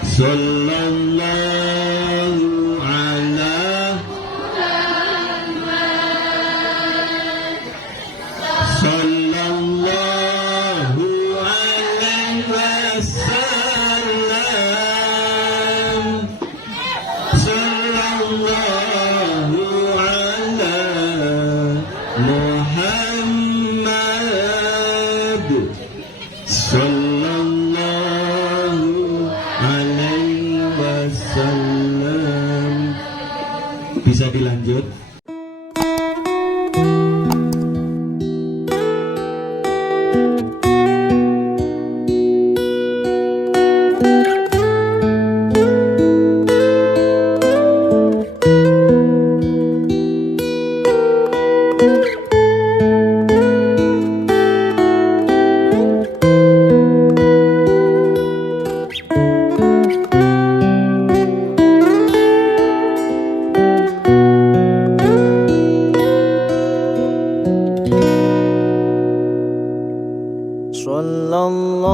Sallallahu ala Sallallahu alaihi wasallam. Sallallahu ala Muhammad. Sallallahu alaihi wasallam. Bisa dilanjut?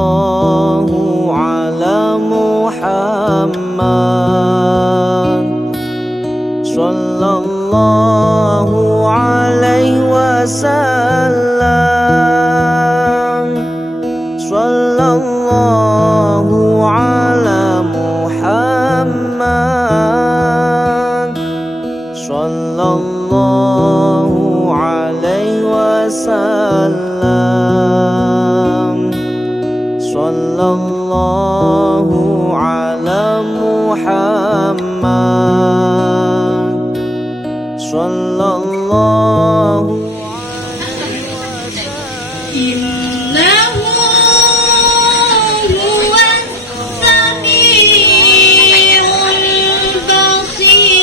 Sallallahu ala Muhammad. Sallallahu alaihi wasallam. Sallallahu ala Muhammad. Sallallahu alaihi wasallam. Sallallahu ala Muhammad. Sallallahu alaihi wasallam. Innahu huwas samiul basir.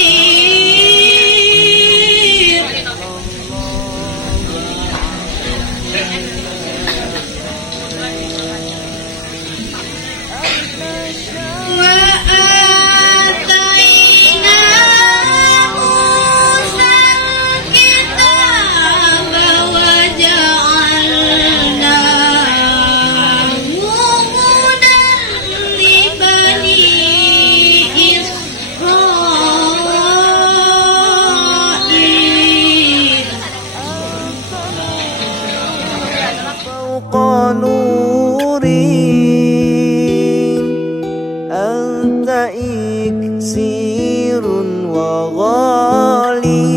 Wa ataina Musal kitaba wa ja'alnahu hudan li bani Israil. Fawqa nurin anta iksirun wa ghali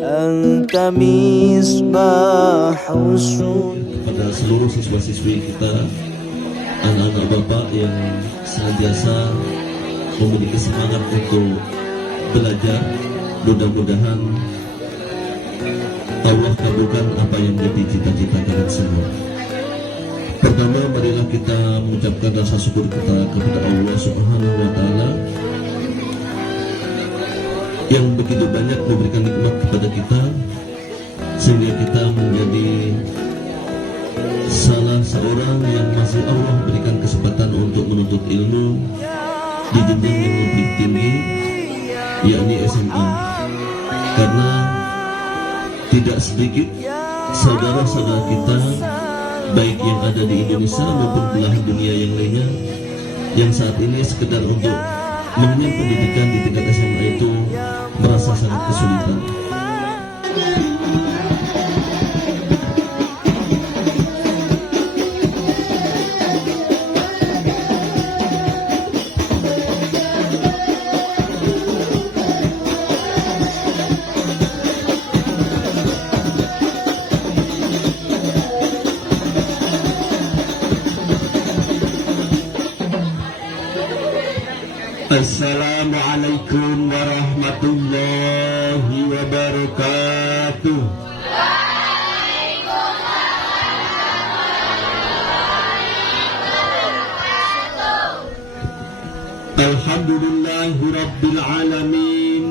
anta misbahus Kepada seluruh siswa-siswi kita, anak-anak bapak yang senantiasa memiliki semangat untuk belajar, mudah-mudahan Allah kabulkan apa yang menjadi cita-cita kalian semua. Pertama, marilah kita mengucapkan rasa syukur kita kepada Allah Subhanahu wa Ta'ala yang begitu banyak memberikan nikmat kepada kita, sehingga kita menjadi salah seorang yang masih Allah berikan kesempatan untuk menuntut ilmu di jenjang yang lebih tinggi, yakni SMA. Karena tidak sedikit saudara-saudara kita, baik yang ada di Indonesia maupun belahan dunia yang lainnya, yang saat ini sekedar untuk mengenyam pendidikan di tingkat SMA itu merasa sangat kesulitan. Assalamualaikum warahmatullahi wabarakatuh. Alhamdulillahi rabbil alamin.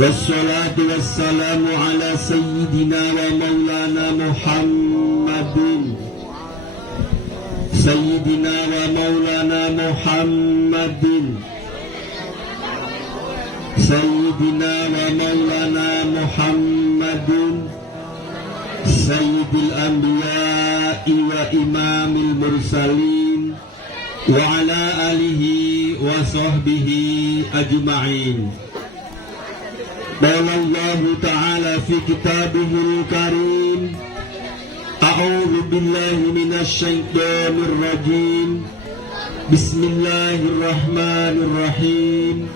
Wassalatu wassalamu ala sayyidina wa maulana Muhammadin. Sayyidina wa maulana Muhammadin. Sayyidina wa maulana Muhammadin. Sayyidil anbiya wa imamil mursalin wa ala alihi wa sahbihi ajma'in. Qala Allah ta'ala fi kitabihil karim, a'udzu billahi minasy syaithanir rajim. Bismillahirrahmanirrahim.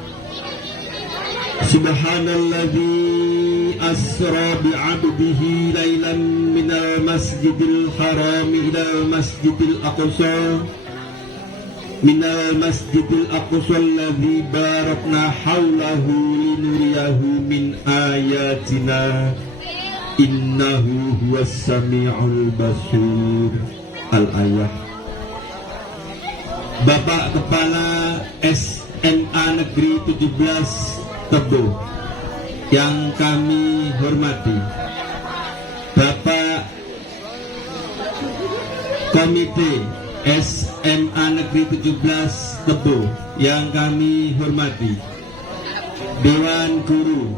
Subhanalladzi asra bi'abdihi lailan minal masjidil haram ilal masjidil aqsa alladzi barakna haulahu linuriyahu min ayatina innahu huwas sami'ul basir. Al-ayah. Bapak Kepala SMA Negeri 17 Tebo yang kami hormati, Bapak Komite SMA Negeri 17 Tebo yang kami hormati, Dewan Guru,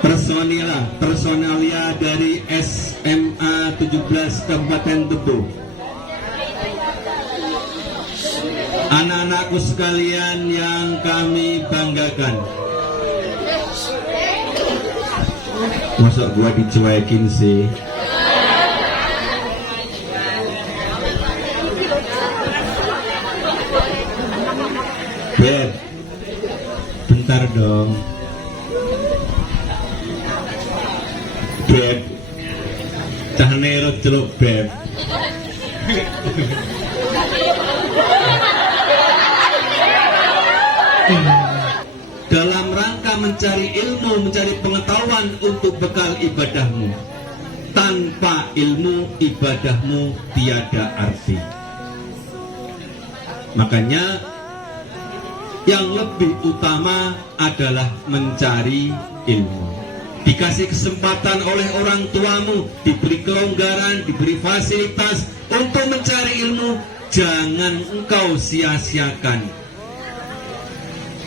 personalia dari SMA 17 Kabupaten Tebo, anak-anakku sekalian yang kami banggakan. Masa gua dicuekin sih? Beb, bentar dong. Beb, cah nerot celuk beb. Dalam rangka mencari ilmu, mencari pengetahuan untuk bekal ibadahmu. Tanpa ilmu, ibadahmu tiada arti. Makanya yang lebih utama adalah mencari ilmu. Dikasih kesempatan oleh orang tuamu, diberi kelonggaran, diberi fasilitas untuk mencari ilmu, jangan engkau sia-siakan.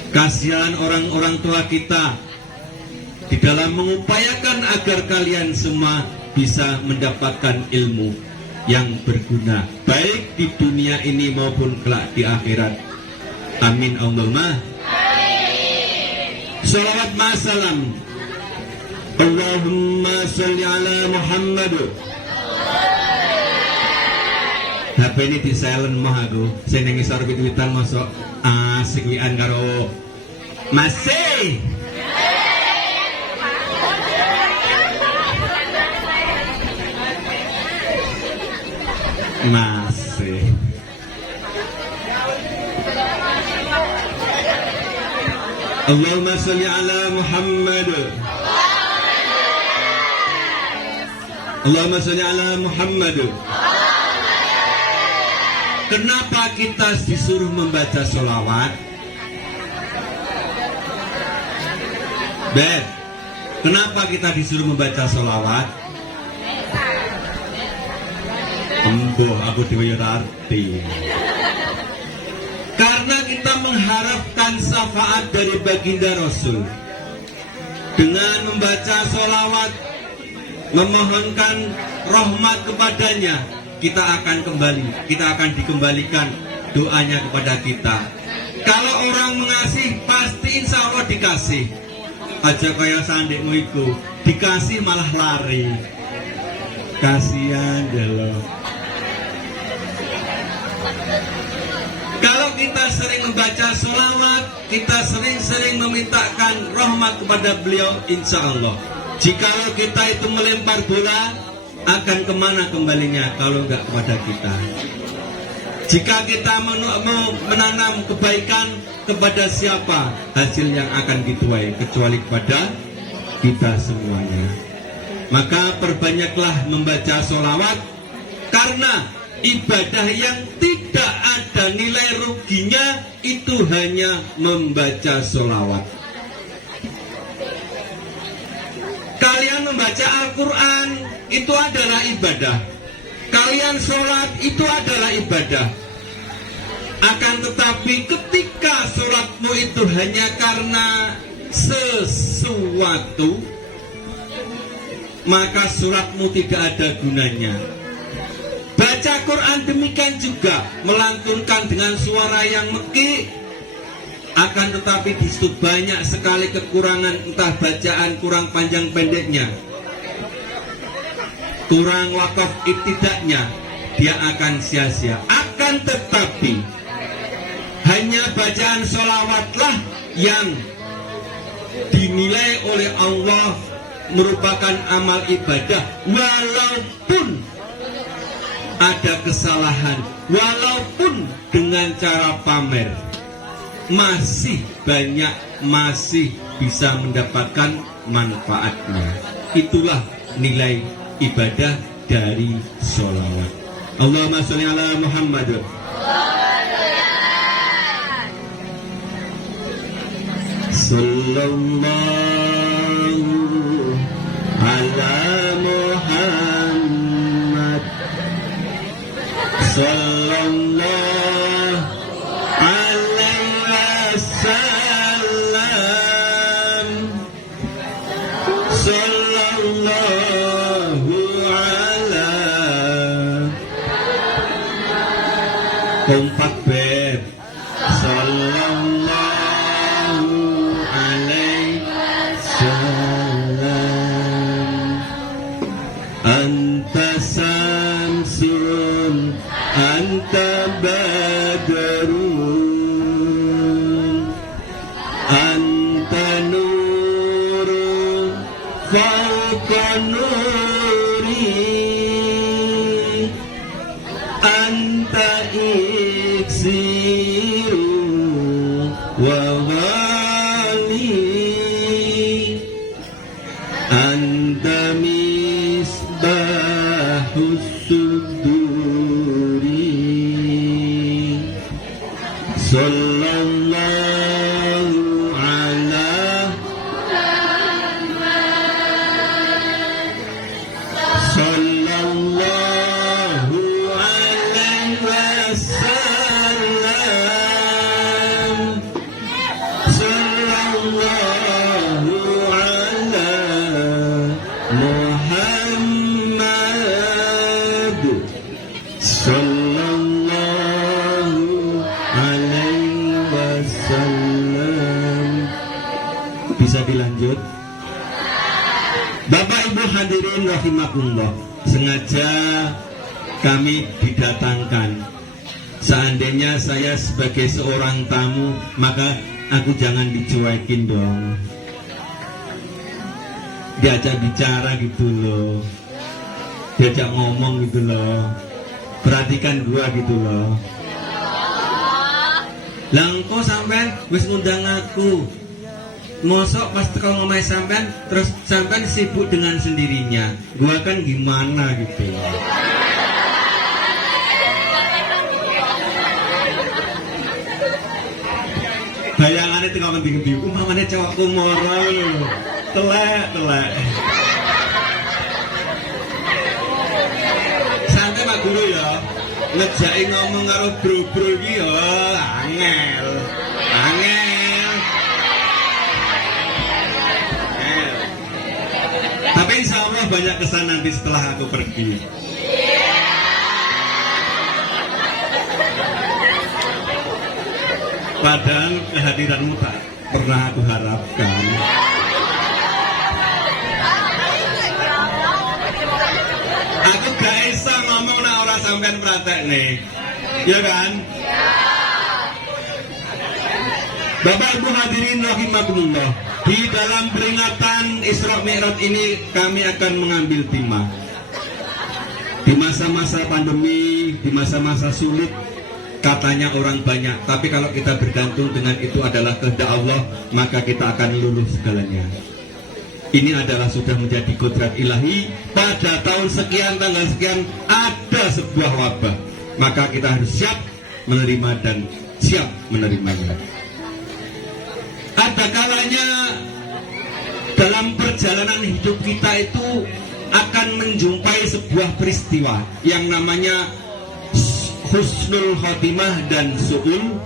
Kasihan orang-orang tua kita di dalam mengupayakan agar kalian semua bisa mendapatkan ilmu yang berguna, baik di dunia ini maupun kelak di akhirat. Amin Allahumma. Salawat ma'asalam. Allahumma salli ala Muhammad. HP ini di silent mah aku. Saya ngisor wit-witan masuk asik wian karo masih. Masih. Allahumma salli ala Muhammad. Allahumma salli ala Muhammad. Kenapa kita disuruh membaca sholawat? Beb, kenapa kita disuruh membaca sholawat? Embuh, aku dewe arti. Karena kita mengharapkan syafaat dari baginda Rasul. Dengan membaca sholawat, memohonkan rahmat kepadanya, kita akan dikembalikan doanya kepada kita. Kalau orang mengasih, pasti insya Allah dikasih. Aja kaya sandikmu itu, dikasih malah lari. Kasihan deh. Kalau kita sering membaca sholawat, kita sering-sering memintakan rahmat kepada beliau, insya Allah. Jikalau kita itu melempar bola, akan kemana kembalinya kalau enggak kepada kita? Jika kita menanam kebaikan, kepada siapa hasil yang akan dituai kecuali kepada kita semuanya. Maka perbanyaklah membaca sholawat, karena ibadah yang tidak ada nilai ruginya itu hanya membaca sholawat. Kalian membaca Al-Quran itu adalah ibadah. Kalian sholat itu adalah ibadah. Akan tetapi ketika sholatmu itu hanya karena sesuatu, maka sholatmu tidak ada gunanya. membaca Quran demikian juga melantunkan dengan suara yang mekik, akan tetapi di situ banyak sekali kekurangan, entah bacaan kurang panjang pendeknya, kurang wakaf ibtidaknya, dia akan sia-sia. Akan tetapi hanya bacaan sholawatlah yang dinilai oleh Allah merupakan amal ibadah, walaupun ada kesalahan, walaupun dengan cara pamer, masih banyak, masih bisa mendapatkan manfaatnya. Itulah nilai ibadah dari sholawat. Allahumma sholli ala Muhammad. Sallallahu ala Muhammad. Sallallahu alaihi wasallam. Sallallahu ala. Kompak beb. Sallallahu alaihi wasallam. Anta samsun, anta badrun, anta nurun fauqa nuri, anta iksiru wa wali, anta misbahus suduri. Sallallahu ala Sallallahu alaihi wasallam. Sallallahu ala Muhammad. Sallallahu alaihi wasallam. Bisa dilanjut? Bapak Ibu hadirin rahimakumullah, sengaja kami didatangkan. Seandainya saya sebagai seorang tamu, maka aku jangan dicuekin dong. Diajak bicara gitu loh, diajak ngomong gitu loh, perhatikan gua gitu loh. Langko sampean wis ngundang aku, mosok pas teko ngomai sampean terus sampean sibuk dengan sendirinya, gua kan gimana gitu. Bayangannya tengah ngendi-ngendi, umpamane cowokku moro lho. Telek. Santai Pak Guru ya. Ngejaki ngomong karo bro-bro iki ya angel. Tapi insya Allah banyak kesan nanti setelah aku pergi. Padahal kehadiranmu tak pernah aku harapkan. Aku gak bisa ngomong nak orang sampean praktek nih, ya kan? Bapak Ibu hadirin rahimakumullah, di dalam peringatan Isra Mi'raj ini kami akan mengambil tema. Di masa-masa pandemi, di masa-masa sulit, katanya orang banyak, tapi kalau kita bergantung dengan itu adalah kehendak Allah, maka kita akan lulus segalanya. Ini adalah sudah menjadi kodrat ilahi. Pada tahun sekian, tanggal sekian, ada sebuah wabah, maka kita harus siap menerima dan siap menerimanya. Ada kalanya dalam perjalanan hidup kita itu akan menjumpai sebuah peristiwa yang namanya husnul khotimah dan su'ul.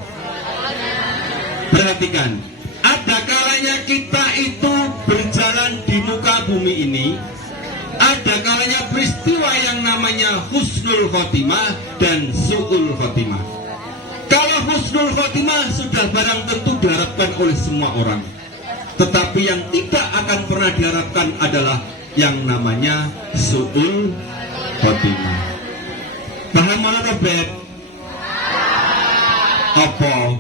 Perhatikan, ada kalanya kita itu berjalan di muka bumi ini, Ada kalanya peristiwa yang namanya husnul khotimah dan su'ul khotimah. Kalau husnul khotimah sudah barang tentu diharapkan oleh semua orang. Tetapi yang tidak akan pernah diharapkan adalah yang namanya su'ul khotimah. Paham mana Robert? Apa?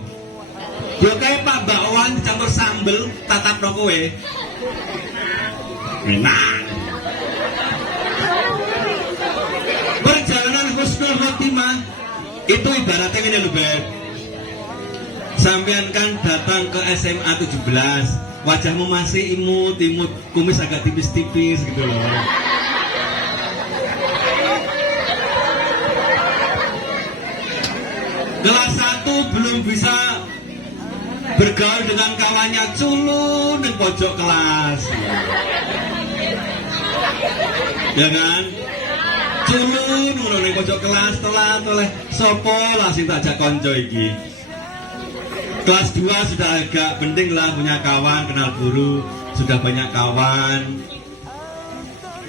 Yo kayak Pak Bakwan dicampur sambel tatap no kowe. Enak. Perjalanan husnul khotimah itu ibaratnya ini lho, Beb. Sampean kan datang ke SMA 17, wajahmu masih imut-imut, kumis agak tipis-tipis gitu loh. Kelas 1 belum bisa bergaul dengan kawannya, culun di pojok kelas. Ya kan? Culun ngono ning pojok kelas telat oleh sapa lah sing tak ajak kanca iki. Kelas 2 sudah agak penting lah punya kawan, kenal guru, sudah banyak kawan.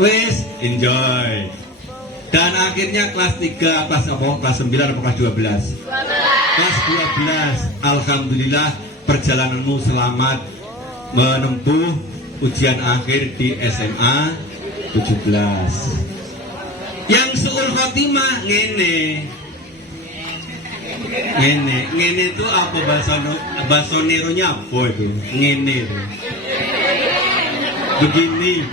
Wis enjoy. Dan akhirnya kelas 3, kelas apa? Kelas 9 atau kelas 12? Kelas 12. Alhamdulillah perjalananmu selamat menempuh ujian akhir di SMA 17. Yang su'ul khotimah ngene itu apa bahasa neronya apa itu? Ngene itu. Begini.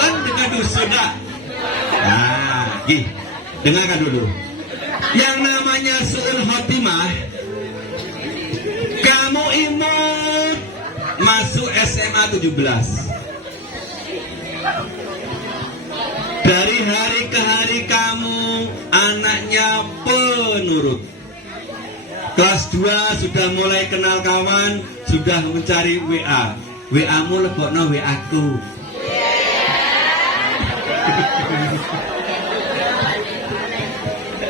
Kan dengan sudah. Nah, gih. Dengarkan dulu. Yang namanya su'ul khotimah, kamu imut masuk SMA 17. Dari hari ke hari kamu anaknya penurut. Kelas 2 sudah mulai kenal kawan, sudah mencari WA. WA-mu lebokno WA-ku.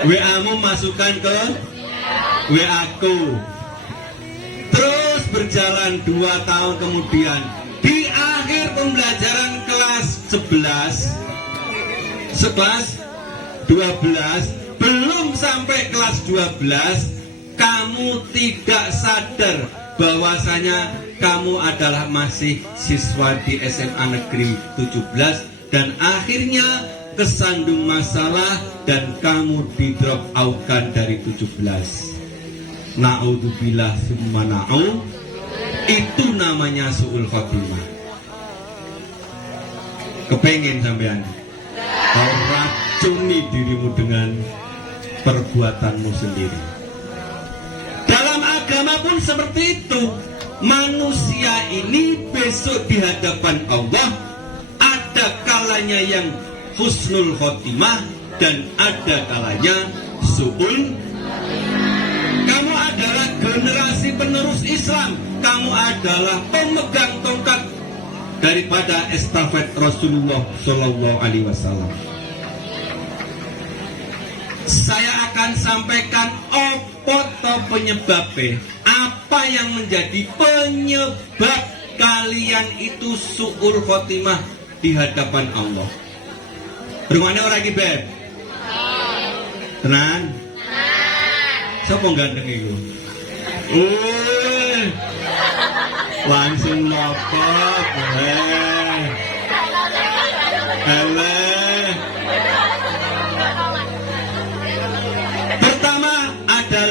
WA-mu masukkan ke WA-ku. Terus berjalan 2 tahun kemudian, di akhir pembelajaran kelas 11, sekelas 12, belum sampai kelas 12, kamu tidak sadar bahwasanya kamu adalah masih siswa di SMA Negeri 17 dan akhirnya kesandung masalah dan kamu di drop out-kan dari 17. Na'udzubillah summa na'ud. Itu namanya su'ul khotimah. Kepengen sampean kau racuni dirimu dengan perbuatanmu sendiri. Dalam agama pun seperti itu. Manusia ini besok di hadapan Allah ada kalanya yang husnul khotimah dan ada kalanya su'ul. Kamu adalah generasi penerus Islam. Kamu adalah pemegang tongkat daripada estafet Rasulullah Shallallahu Alaihi Wasallam. Saya akan sampaikan apa penyebabnya, apa yang menjadi penyebab kalian itu su'ul khotimah di hadapan Allah. Rumahnya orang iki, Beb? Tenan? Siapa ganteng itu? Langsung lopot. Pertama ada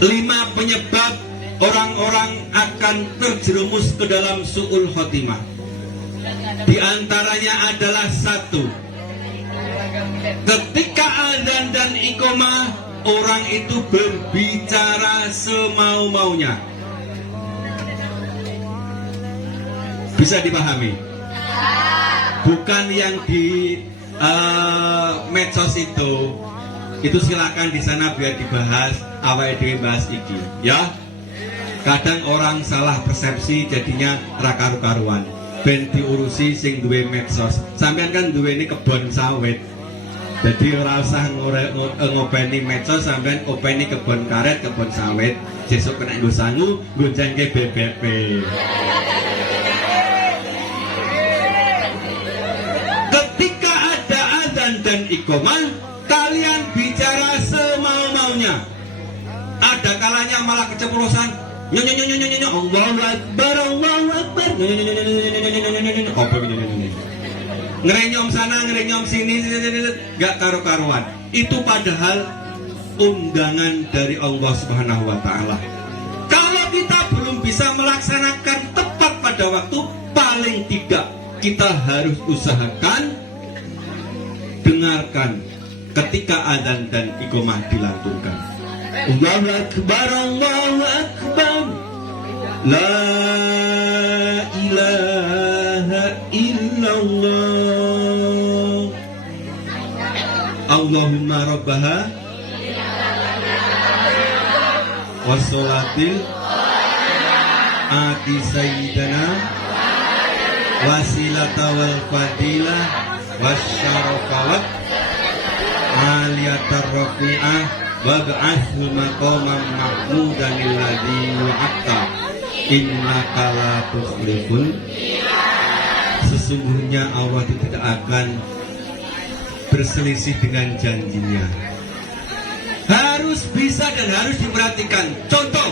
5 penyebab orang-orang akan terjerumus ke dalam su'ul khotimah. Di antaranya adalah 1, ketika adzan dan iqamah orang itu berbicara semau-maunya. Bisa dipahami? Bukan yang di medsos itu silakan di sana biar dibahas, awal dibahas iki, ya. Kadang orang salah persepsi jadinya rakaru-karuan. Ben diurusi sing duwe medsos. Sampean kan duwe ini kebon sawit. Jadi ora usah ngopeni medsos, sampean openi kebon karet, kebon sawit. Sesuk kena nggo sangu, nggo jengke BBP. dan iqomah, kalian bicara semau-maunya. Ada kalanya malah keceplosan. Allahu Akbar, Allahu Akbar. Ngerenyom sana, ngerenyom sini, gak karu-karuan. Itu padahal undangan dari Allah Subhanahu wa Ta'ala. Kalau kita belum bisa melaksanakan tepat pada waktu, paling tidak kita harus usahakan dengarkan ketika adzan dan iqomah dilantunkan. Allahu Akbar, Allahu Akbar, la ilaha illallah, Allahumma rabbaha wassolatil ati sayyidana wasilata wal fadilah wasyarafawat aliyatar rafi'ah wab'athu maqaman mahmudan alladhi wa'atta innaka la tukhliful. Sesungguhnya Allah itu tidak akan berselisih dengan janjinya. Harus bisa dan harus diperhatikan. Contoh,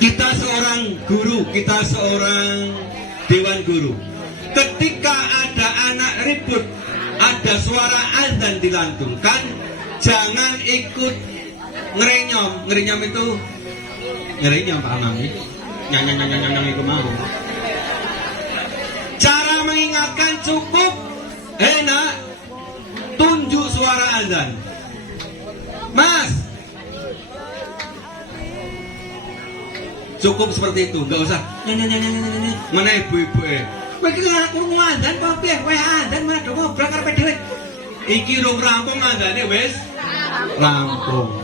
kita seorang guru, kita seorang dewan guru. Ketika ada anak ribut, ada suara azan dilantunkan, jangan ikut ngerenyom. Ngerenyom itu ngerenyom Pak Mami. Nyang itu mau. Cara mengingatkan cukup enak, tunjuk suara azan. Mas, cukup seperti itu, nggak usah mana ibu-ibu kowe iki ora krungu azan kok piye kowe azan mana do ngobrol karepe dhewe iki rung rampung azane wis rampung.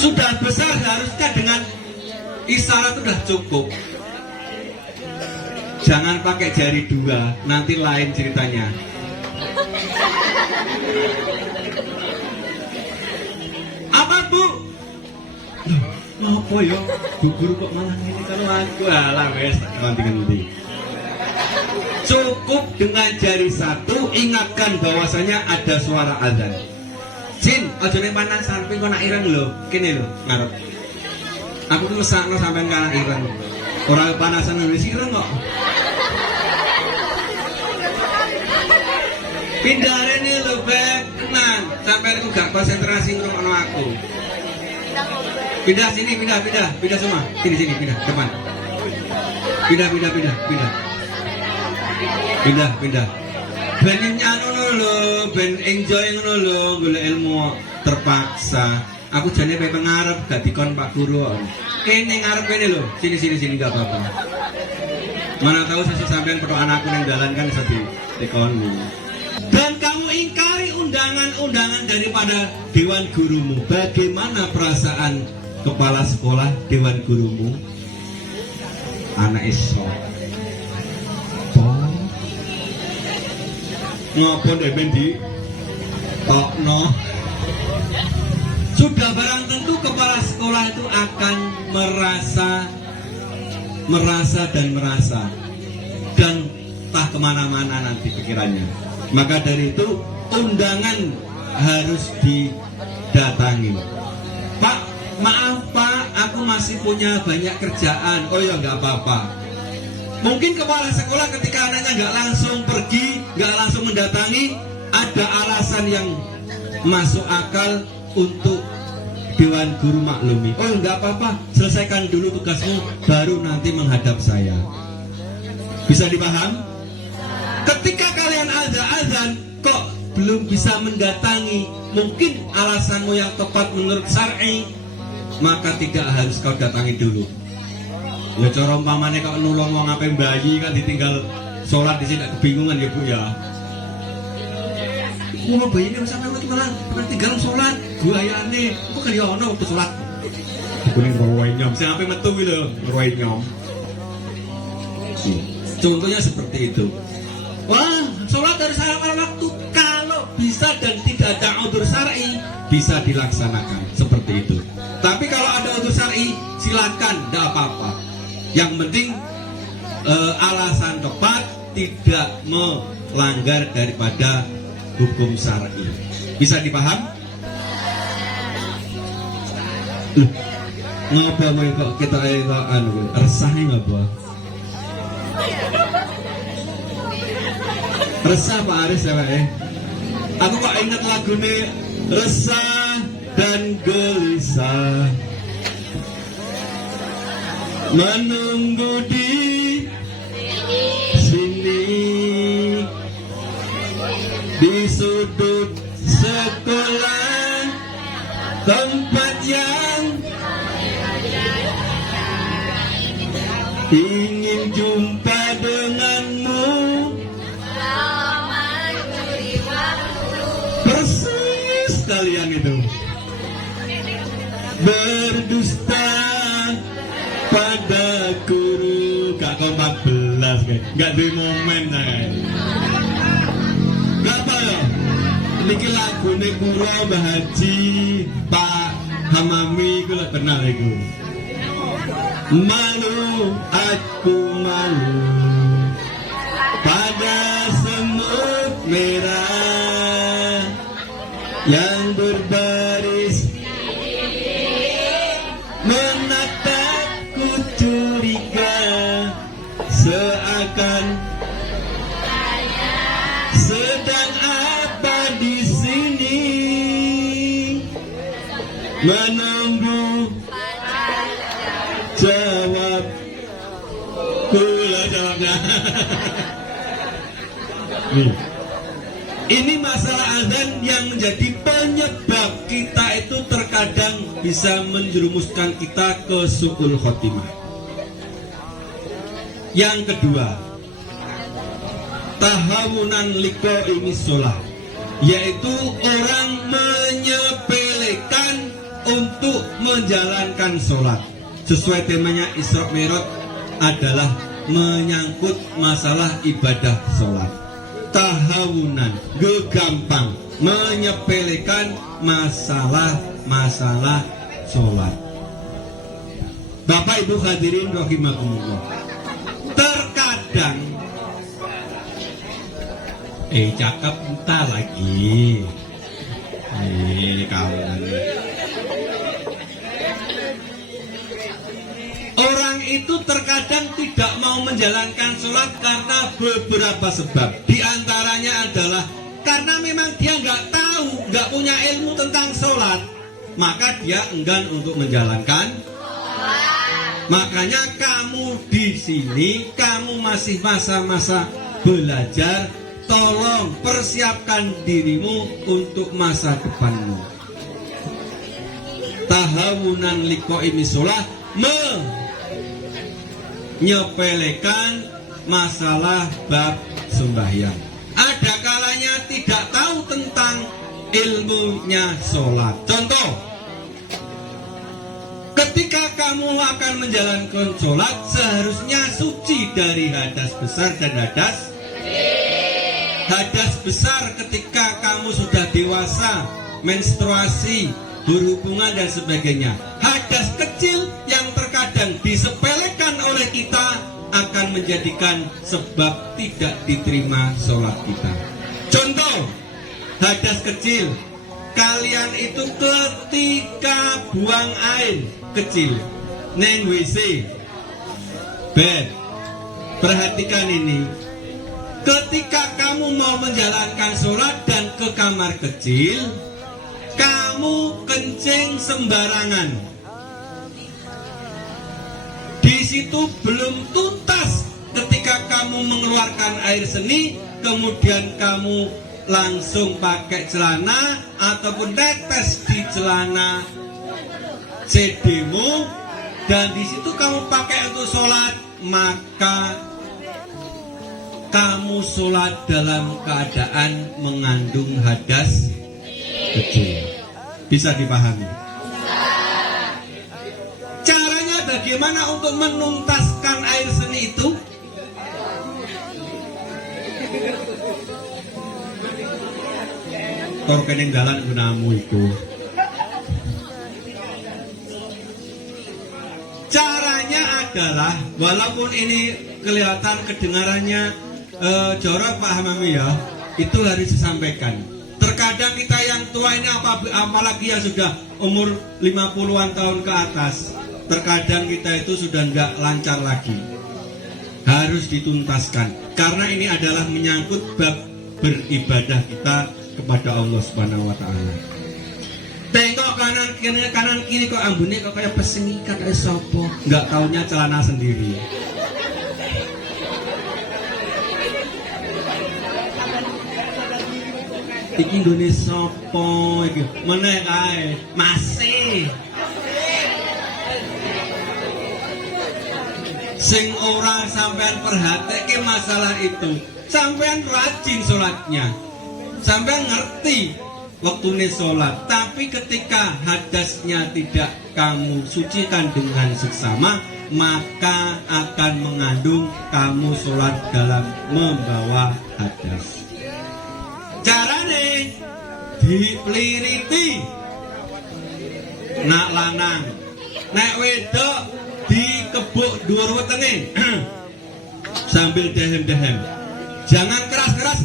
Sudah besar harusnya dengan isyarat sudah cukup. Jangan pakai jari dua, nanti lain ceritanya. Apa Bu? Apa ya? Bu guru kok malah ini kalau aku alah wes nanti. Cukup dengan jari satu, ingatkan bahwasanya ada suara azan. Jin, aja nek panasan ping kok nak ireng lho. Kene lho, ngarep. Aku tuh mesakno sampean kana ireng. Ora panasan wis ireng kok. Pindah rene lho, Beb. Tenan, sampean iku gak konsentrasi ngrungokno aku. Pindah sini, pindah semua. Sini, pindah, depan. Pindah. Ben anu lho, ben enjoy ngono lho, golek ilmu terpaksa. Aku jane pe ngarep gak dikon Pak Guru. Kene ngarep kene lho. Sini gak apa-apa. Mana tahu sesuk sampean petok anakku ning dalan kan iso dikoni. Dan kamu ingkari undangan-undangan daripada dewan gurumu. Bagaimana perasaan kepala sekolah dewan gurumu? Anak iso ngapa demen di tokno. Sudah barang tentu kepala sekolah itu akan merasa dan entah kemana-mana nanti pikirannya. Maka dari itu undangan harus didatangi. Pak, maaf Pak, aku masih punya banyak kerjaan. Oh ya nggak apa-apa. Mungkin kepala sekolah ketika anaknya nggak langsung pergi, nggak langsung mendatangi, ada alasan yang masuk akal untuk dewan guru maklumi. Oh nggak apa-apa, selesaikan dulu tugasmu, baru nanti menghadap saya. Bisa dipaham? Ketika kalian ada azan, kok belum bisa mendatangi, mungkin alasanmu yang tepat menurut syar'i, maka tidak harus kau datangi dulu. Ya cara umpamane kok nulung wong ape bayi kan ditinggal sholat di sini kebingungan ya Bu ya. Kulo bayi ini sampe iki malah tinggal sholat, guayane kok kan ya ono waktu sholat. Kuning ngruwai nyom, sing ape metu iki lho, ngruwai nyom. Contohnya seperti itu. Wah, sholat dari awal waktu kalau bisa dan tidak ada udzur syar'i bisa dilaksanakan seperti itu. Tapi kalau ada udzur syar'i silakan, tidak apa-apa. Yang penting alasan tepat, tidak melanggar daripada hukum syar'i. Bisa dipaham? Ngapa mau kok kita anu resahnya ngapa? Resah Pak Aris ya Pak ya? Aku kok ingat lagu nih resah dan gelisah menunggu di sini di sudut sekolah tempat yang ingin jumpa denganmu. Persis kalian itu berdusta pada guru. Gak kau 14 kayak gak di momen kayak gak apa ya. Niki lagu ini kuro Mbah Haji Pak Hamami aku kenal itu. Malu aku malu pada semut merah yang berbaris menatapku curiga seakan sedang apa di sini menunggu jawab kula jawabnya. Ini masalah azan yang menjadi penyebab kita itu terkadang bisa menjerumuskan kita ke su'ul khotimah. Yang kedua, tahawunan liqa'imis sholah, yaitu orang menyepelekan untuk menjalankan sholat. Sesuai temanya Isra Mi'raj adalah menyangkut masalah ibadah sholat. Tahawunan, gegampang, menyepelekan masalah sholat. Bapak Ibu hadirin rahimakumullah, terkadang cakep entah lagi kawan. Orang itu terkadang tidak mau menjalankan sholat karena beberapa sebab. Di antaranya adalah karena memang dia nggak tahu, nggak punya ilmu tentang sholat, maka dia enggan untuk menjalankan. Makanya kamu di sini, kamu masih masa-masa belajar, tolong persiapkan dirimu untuk masa depanmu. Tahawunan liqa'imis sholah, menyepelekan masalah bab sembahyang. Ada kalanya tidak tahu tentang ilmunya sholat. Contoh, ketika kamu akan menjalankan sholat, seharusnya suci dari hadas besar dan hadas besar ketika kamu sudah dewasa, menstruasi, berhubungan dan sebagainya. Hadas kecil yang terkadang disepelekan oleh kita akan menjadikan sebab tidak diterima sholat kita. Contoh, hadas kecil, kalian itu ketika buang air kecil neng WC, bed, perhatikan ini. Ketika kamu mau menjalankan sholat dan ke kamar kecil, kamu kencing sembarangan. Di situ belum tuntas ketika kamu mengeluarkan air seni, kemudian kamu langsung pakai celana ataupun tetes di celana CD-mu, dan di situ kamu pakai untuk sholat, maka kamu sholat dalam keadaan mengandung hadas kecil. Bisa dipahami? Caranya bagaimana untuk menuntaskan air seni itu? Torkening dalan gunamu itu. Caranya adalah, walaupun ini kelihatan kedengarannya jorok Pak Hamami ya, itu harus disampaikan. Terkadang kita yang tua ini apalagi yang sudah umur 50-an tahun ke atas, terkadang kita itu sudah nggak lancar lagi. Harus dituntaskan karena ini adalah menyangkut bab beribadah kita kepada Allah Subhanahu wa taala. Tengok kanan kiri kok ambune kok kayak pesengikat kayak sopo, nggak taunya celana sendiri. Iki nggone sopo iki? Meneh kae, masih. Sing ora sampean perhatike masalah itu. Sampean rajin sholatnya. Sampean ngerti waktune sholat, tapi ketika hadasnya tidak kamu sucikan dengan seksama, maka akan mengandung kamu sholat dalam membawa hadas. Carane dipeliriti, nak lanang, nek wedok dikebuk dhuwur wetenge sambil dehem-dehem. Jangan keras-keras.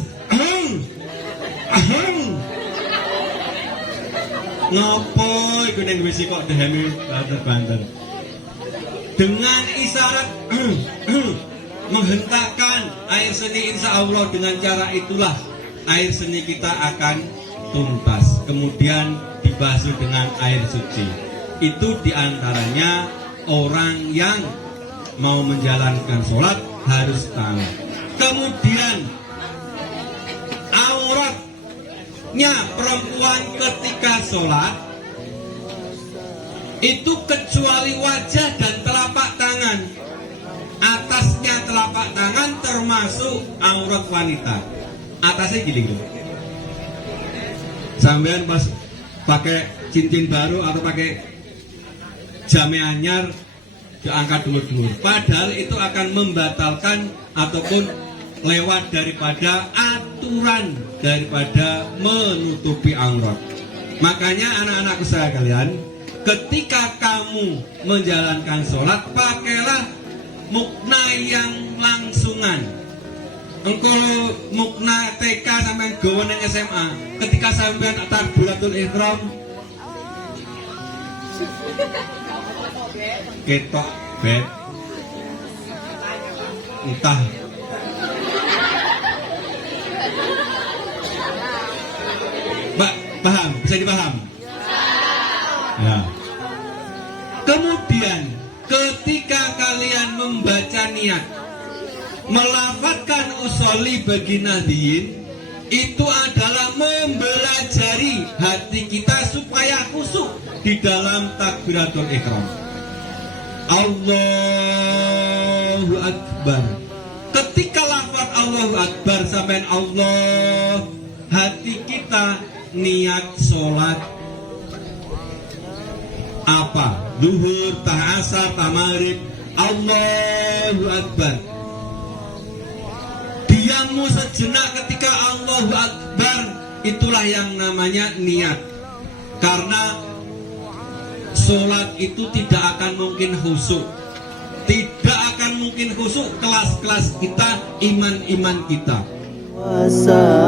Ngopo iku ning wis kok deheme banter-banter. Dengan isyarat menghentakkan air seni, insya Allah dengan cara itulah air seni kita akan tuntas. Kemudian dibasuh dengan air suci. Itu diantaranya orang yang mau menjalankan sholat harus tahu. Kemudian auratnya perempuan ketika sholat itu kecuali wajah dan telapak tangan. Atasnya telapak tangan termasuk aurat wanita. Atasnya gini. Sampean pas pakai cincin baru atau pakai jame anyar diangkat dhuwur-dhuwur. Padahal itu akan membatalkan ataupun lewat daripada aturan daripada menutupi aurat. Makanya anak-anakku saya kalian, ketika kamu menjalankan sholat, pakailah mukna yang langsungan. Engko mukna TK sampai gawe ning SMA, ketika sampean takbiratul ihram ketok bet entah paham, bisa dipaham? Ya. Kemudian ketika kalian membaca niat, melafadzkan usolli bagi nadiyin, itu adalah mempelajari hati kita supaya khusyuk di dalam takbiratul ihram. Allahu Akbar. Ketika lafaz Allahu Akbar sampai Allah, hati kita niat sholat apa? Zuhur, tah asar, tah maghrib. Allahu Akbar. Diammu sejenak ketika Allahu Akbar, itulah yang namanya niat. Karena sholat itu tidak akan mungkin khusyuk. Tidak akan mungkin khusyuk kelas-kelas kita, iman-iman kita. Wasa